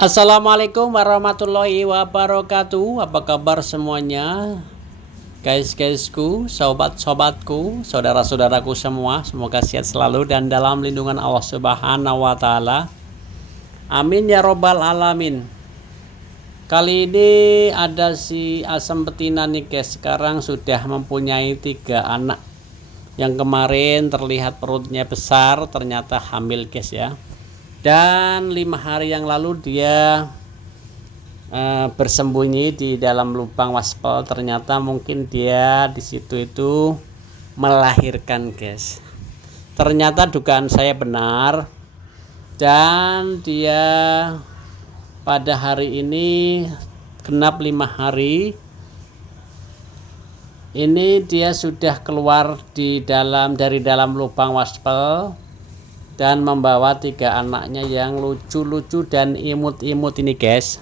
Assalamualaikum warahmatullahi wabarakatuh. Apa kabar semuanya, guys-guysku, sobat-sobatku, saudara-saudaraku semua? Semoga sehat selalu dan dalam lindungan Allah Subhanahu wa Ta'ala. Amin ya robbal alamin. Kali ini ada si asam betina nih guys. Sekarang sudah mempunyai 3 anak. Yang kemarin terlihat perutnya besar, ternyata hamil guys ya. Dan 5 hari yang lalu dia bersembunyi di dalam lubang waspel. Ternyata mungkin dia di situ itu melahirkan guys. Ternyata dugaan saya benar, dan dia pada hari ini genap 5 hari ini dia sudah keluar dari dalam lubang waspel dan membawa 3 anaknya yang lucu-lucu dan imut-imut ini guys.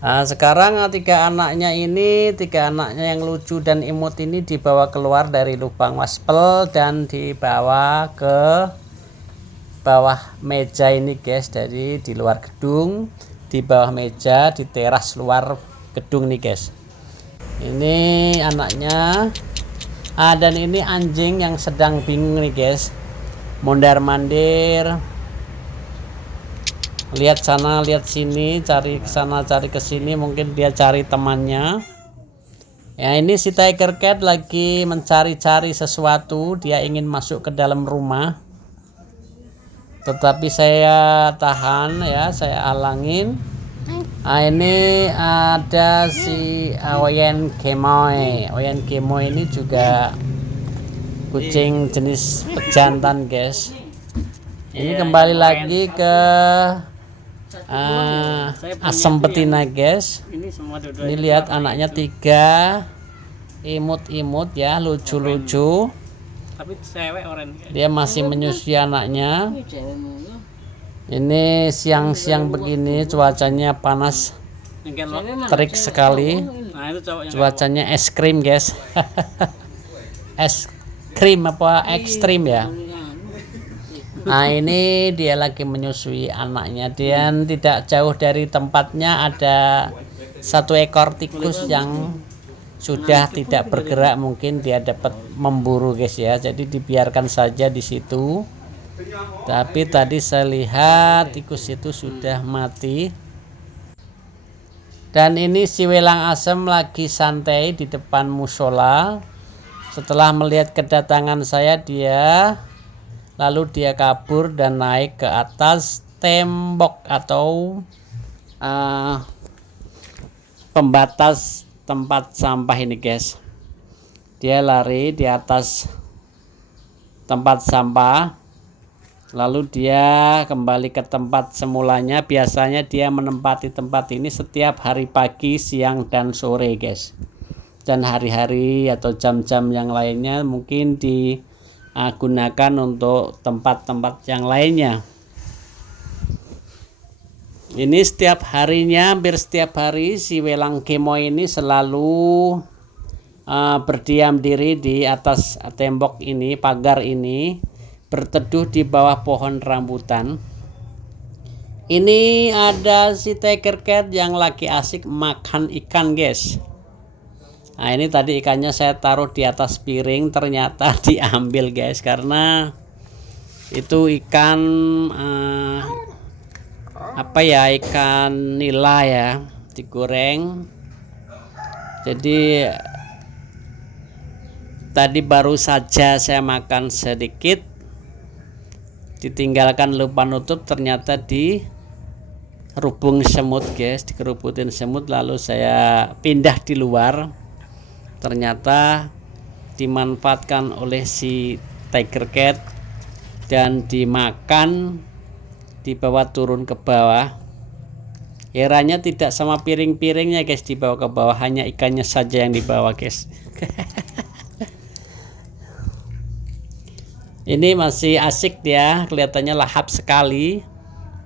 Sekarang 3 anaknya yang lucu dan imut ini dibawa keluar dari lubang waspel dan dibawa ke bawah meja ini guys, dari di luar gedung, di bawah meja di teras luar gedung nih guys. Ini anaknya. Dan ini anjing yang sedang bingung nih guys, mondar mandir, lihat sana lihat sini, cari ke sana cari ke sini, mungkin dia cari temannya ya. Ini si Tiger Cat lagi mencari-cari sesuatu, dia ingin masuk ke dalam rumah, tetapi saya tahan ya, saya alangin. Ini ada si Oyen Kemoy. Oyen Kemoy ini juga kucing jenis pejantan guys. Ini kembali lagi ke asam betina guys. Ini lihat anaknya 3, imut-imut ya, lucu-lucu. Dia masih menyusui anaknya. Ini siang-siang begini, cuacanya panas terik sekali. Cuacanya es krim guys. Es krim apa ekstrim ya. Ini dia lagi menyusui anaknya, dan tidak jauh dari tempatnya ada 1 ekor tikus yang sudah tidak bergerak. Mungkin dia dapat memburu guys ya, jadi dibiarkan saja di situ. Tapi tadi saya lihat tikus itu sudah mati. Dan ini si welang asem lagi santai di depan musola. Setelah melihat kedatangan saya, dia kabur dan naik ke atas tembok atau pembatas tempat sampah ini guys. Dia lari di atas tempat sampah, lalu dia kembali ke tempat semulanya. Biasanya dia menempati tempat ini setiap hari pagi, siang, dan sore guys. Dan hari-hari atau jam-jam yang lainnya mungkin digunakan untuk tempat-tempat yang lainnya. Ini setiap harinya, hampir setiap hari si welang Kemoy ini selalu berdiam diri di atas tembok ini, pagar ini, berteduh di bawah pohon rambutan. Ini ada si Tiger Cat yang lagi asik makan ikan guys. Ini tadi ikannya saya taruh di atas piring, ternyata diambil guys, karena itu ikan ikan nila ya, digoreng. Jadi tadi baru saja saya makan sedikit, ditinggalkan lupa nutup, ternyata dirubung semut guys, dikerubutin semut. Lalu saya pindah di luar, ternyata dimanfaatkan oleh si Tiger Cat dan dimakan, dibawa turun ke bawah. Herannya tidak sama piring-piringnya guys dibawa ke bawah, hanya ikannya saja yang dibawa guys. Ini masih asik dia, kelihatannya lahap sekali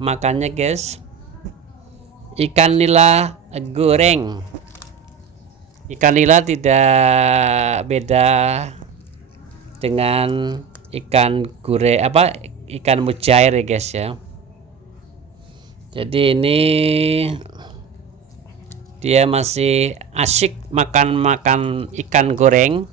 makannya guys. Ikan nila goreng. Ikan nila tidak beda dengan ikan mujair ya guys ya. Jadi ini dia masih asyik makan ikan goreng.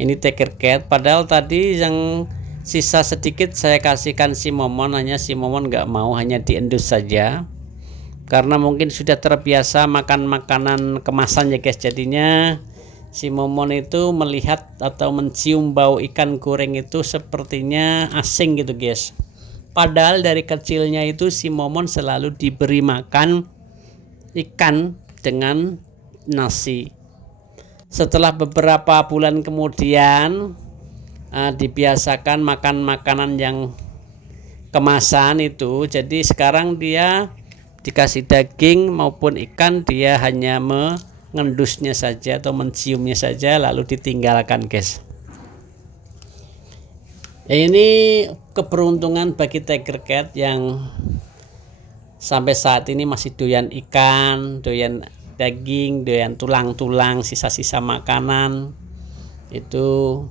Ini tiger cat, padahal tadi yang sisa sedikit saya kasihkan si Momon, hanya si Momon nggak mau, hanya diendus saja. Karena mungkin sudah terbiasa makan makanan kemasan ya guys, jadinya si Momon itu melihat atau mencium bau ikan goreng itu sepertinya asing gitu guys. Padahal dari kecilnya itu si Momon selalu diberi makan ikan dengan nasi. Setelah beberapa bulan kemudian dibiasakan makan makanan yang kemasan itu, jadi sekarang dia dikasih daging maupun ikan dia hanya mengendusnya saja atau menciumnya saja lalu ditinggalkan guys. Ini keberuntungan bagi tiger cat yang sampai saat ini masih doyan ikan, doyan daging, doyan tulang-tulang, sisa-sisa makanan itu.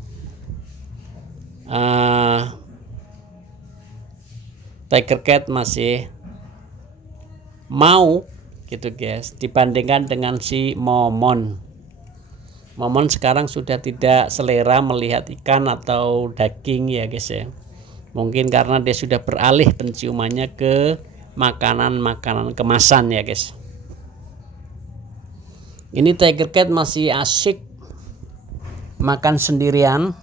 Tiger cat masih mau gitu guys, dibandingkan dengan si Momon. Momon sekarang sudah tidak selera melihat ikan atau daging ya guys ya. Mungkin karena dia sudah beralih penciumannya ke makanan-makanan kemasan ya guys. Ini tiger cat masih asyik makan sendirian.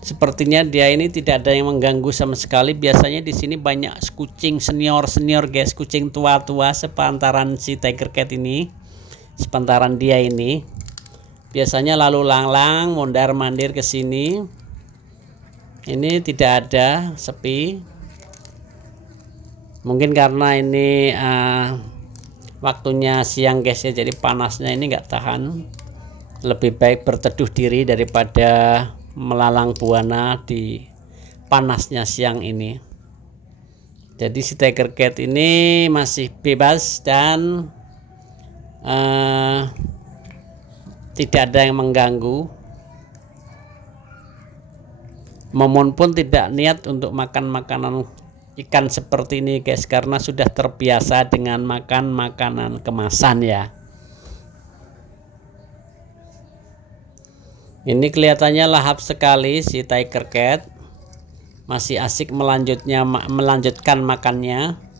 Sepertinya dia ini tidak ada yang mengganggu sama sekali. Biasanya di sini banyak kucing senior guys, kucing tua-tua sepantaran si tiger cat ini. Sepantaran dia ini biasanya lalu lalang mondar mandir ke sini. Ini tidak ada, sepi. Mungkin karena ini waktunya siang guys ya, jadi panasnya ini nggak tahan. Lebih baik berteduh diri daripada melalang buana di panasnya siang ini. Jadi si tiger cat ini masih bebas dan tidak ada yang mengganggu. Momon pun tidak niat untuk makan makanan ikan seperti ini guys, karena sudah terbiasa dengan makan makanan kemasan ya. Ini kelihatannya lahap sekali si tiger cat, masih asik melanjutkan makannya.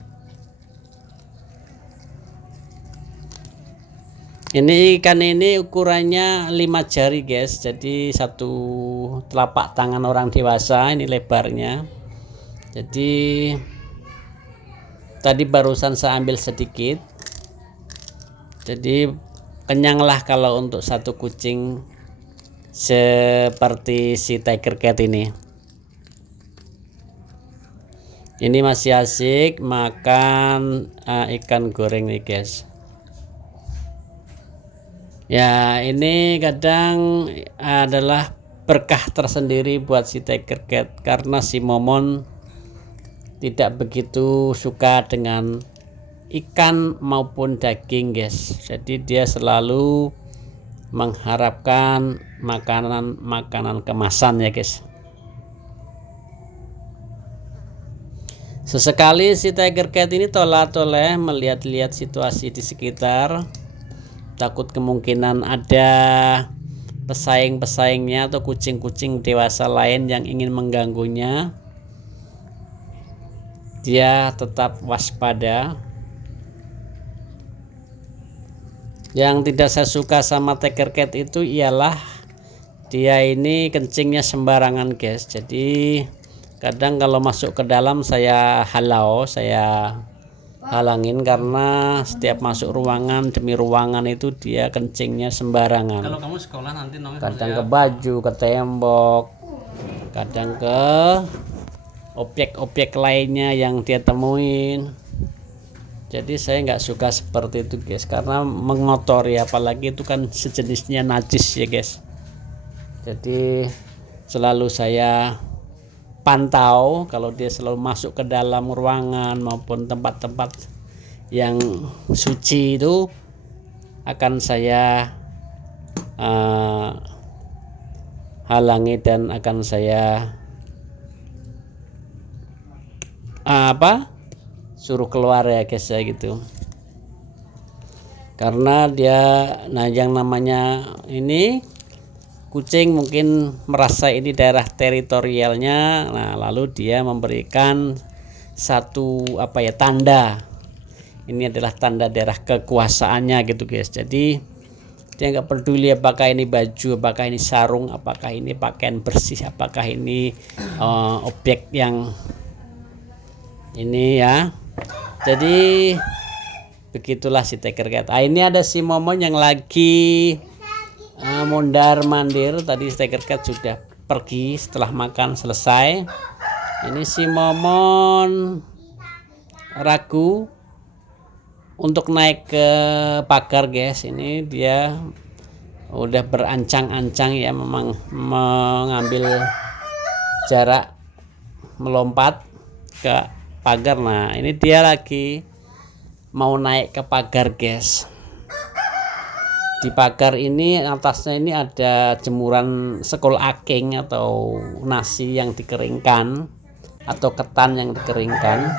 Ini ikan ini ukurannya 5 jari guys, jadi satu telapak tangan orang dewasa ini lebarnya. Jadi tadi barusan saya ambil sedikit, jadi kenyanglah kalau untuk satu kucing seperti si tiger cat ini. Ini masih asik makan ikan goreng nih guys. Ya, ini kadang adalah berkah tersendiri buat si tiger cat, karena si Momon tidak begitu suka dengan ikan maupun daging guys. Jadi dia selalu mengharapkan makanan kemasan ya guys. Sesekali si tiger cat ini toleh-toleh melihat-lihat situasi di sekitar. Takut kemungkinan ada pesaing-pesaingnya atau kucing-kucing dewasa lain yang ingin mengganggunya. Dia tetap waspada. Yang tidak saya suka sama tiger cat itu ialah dia ini kencingnya sembarangan guys. Jadi kadang kalau masuk ke dalam saya halangin, karena setiap masuk ruangan demi ruangan itu dia kencingnya sembarangan. Kalau kamu sekolah nanti kadang ke baju, ke tembok, kadang ke objek-objek lainnya yang dia temuin. Jadi saya nggak suka seperti itu guys, karena mengotori, apalagi itu kan sejenisnya najis ya guys. Jadi selalu saya pantau kalau dia selalu masuk ke dalam ruangan maupun tempat-tempat yang suci itu, akan saya halangi dan akan saya suruh keluar ya guys ya gitu. Karena dia yang namanya ini kucing mungkin merasa ini daerah teritorialnya. Nah, lalu dia memberikan satu tanda. Ini adalah tanda daerah kekuasaannya gitu guys. Jadi dia nggak peduli apakah ini baju, apakah ini sarung, apakah ini pakaian bersih, apakah ini objek yang ini ya. Jadi begitulah si Tiger Cat. Ini ada si Momon yang lagi mondar mandir. Tadi si Tiger Cat sudah pergi setelah makan selesai. Ini si Momon ragu untuk naik ke pagar guys. Ini dia udah berancang-ancang ya, memang mengambil jarak melompat ke pagar. Nah, ini dia lagi mau naik ke pagar guys. Di pagar ini atasnya ini ada jemuran sekol aking atau nasi yang dikeringkan atau ketan yang dikeringkan.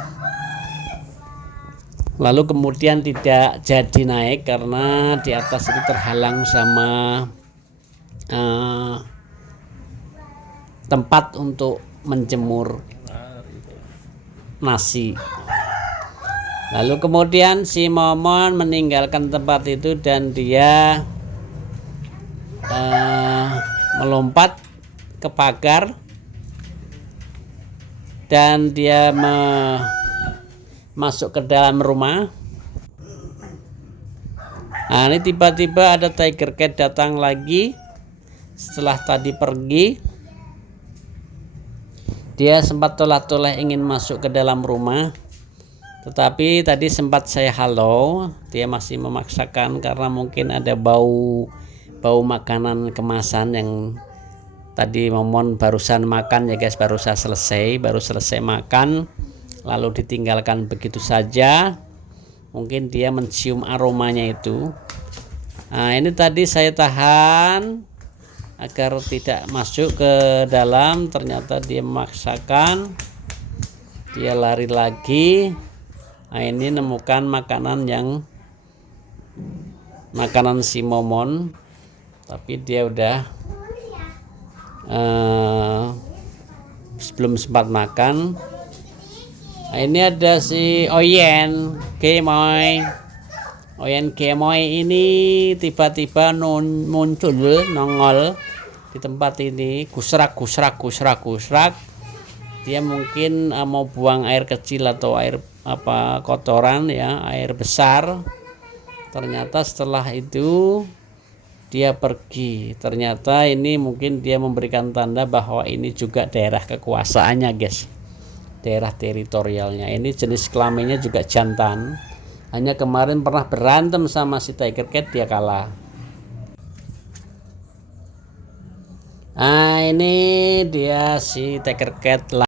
Lalu kemudian tidak jadi naik karena di atas itu terhalang sama tempat untuk menjemur nasi. Lalu kemudian si Momon meninggalkan tempat itu dan dia melompat ke pagar dan dia masuk ke dalam rumah. Nah, ini tiba-tiba ada Tiger Cat datang lagi setelah tadi pergi. Dia sempat tolak-tolak ingin masuk ke dalam rumah, tetapi tadi sempat saya halau. Dia masih memaksakan karena mungkin ada bau makanan kemasan yang tadi Momon barusan makan ya guys, baru selesai makan lalu ditinggalkan begitu saja. Mungkin dia mencium aromanya itu. Nah, ini tadi saya tahan agar tidak masuk ke dalam. Ternyata dia memaksakan, dia lari lagi. Nah, ini nemukan makanan si Momon, tapi dia udah sebelum sempat makan. Nah, ini ada si Oyen Gemoy ini tiba-tiba muncul nongol di tempat ini, gusrak. Dia mungkin mau buang air kecil atau air kotoran ya, air besar. Ternyata setelah itu dia pergi. Ternyata ini mungkin dia memberikan tanda bahwa ini juga daerah kekuasaannya guys, daerah teritorialnya. Ini jenis kelaminnya juga jantan. Hanya kemarin pernah berantem sama si Tiger Cat, dia kalah. Nah, ini dia si Tiger Cat